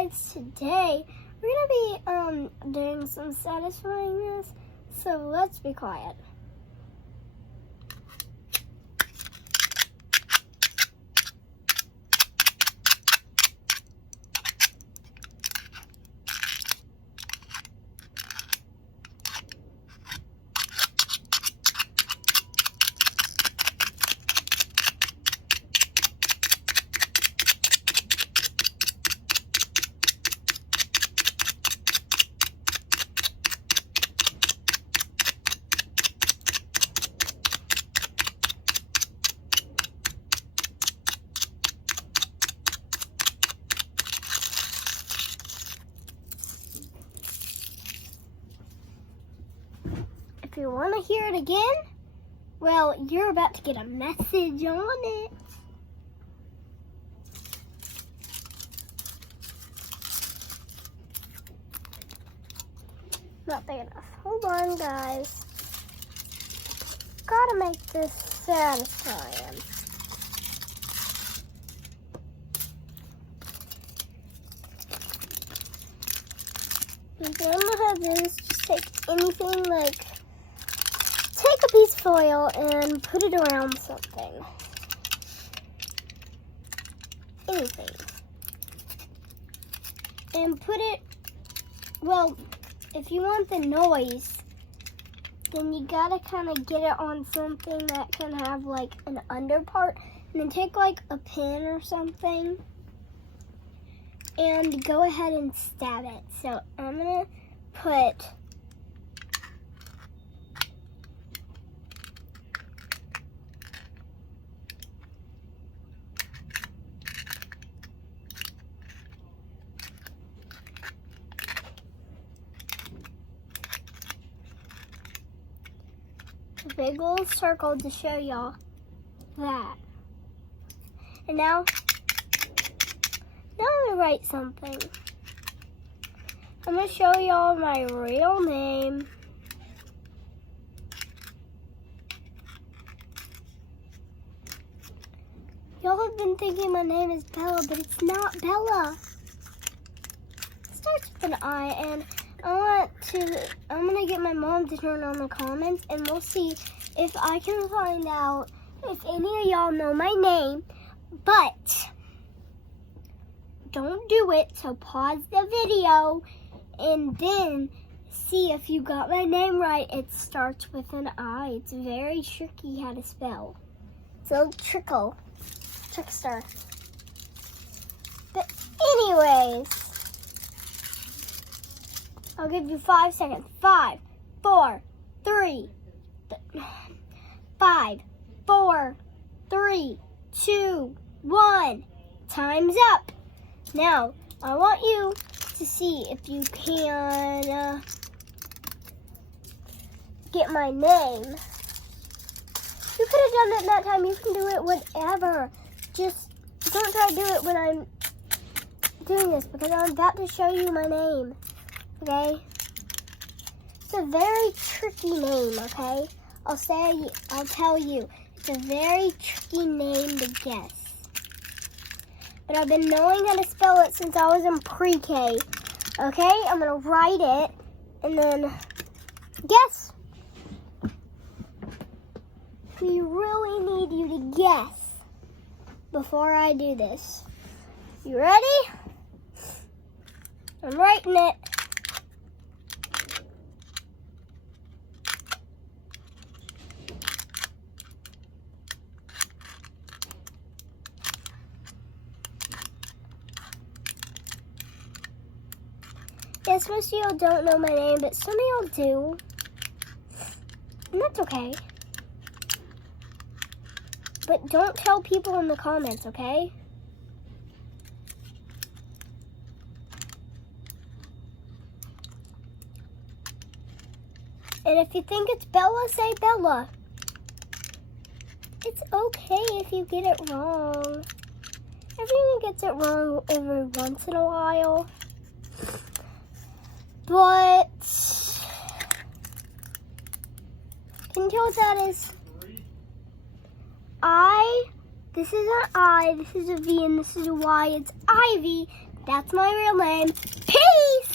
guys, today we're gonna be doing some satisfyingness, so let's be quiet. If you want to hear it again, well, you're about to get a message on it. Not big enough. Hold on, guys. Gotta make this satisfying. If you want to have this, just take anything like, take a piece of foil and put it around something. Anything. And put it, well, if you want the noise, then you gotta kind of get it on something that can have like an under part. And then take like a pin or something and go ahead and stab it. So I'm gonna put a big little circle to show y'all that. And now I'm gonna write something. I'm gonna show y'all my real name. Y'all have been thinking my name is Bella, but it's not Bella. It starts with an I, and I'm gonna get my mom to turn on the comments, and we'll see if I can find out if any of y'all know my name. But don't do it, so pause the video and then see if you got my name right. It starts with an I. It's very tricky how to spell. So trickster. But anyways, I'll give you 5 seconds. 5, 4, 3, 2, 1. Time's up. Now, I want you to see if you can get my name. You could have done it that time. You can do it whenever. Just don't try to do it when I'm doing this, because I'm about to show you my name. Okay? It's a very tricky name, okay? I'll tell you. It's a very tricky name to guess. But I've been knowing how to spell it since I was in pre-K. Okay, I'm gonna write it and then guess. We really need you to guess before I do this. You ready? I'm writing it. Yes, most of y'all don't know my name, but some of y'all do. And that's okay. But don't tell people in the comments, okay? And if you think it's Bella, say Bella. It's okay if you get it wrong. Everyone gets it wrong every once in a while. But can you tell what that is? I, this is an I, this is a V, and this is a Y. It's Ivy. That's my real name. Peace!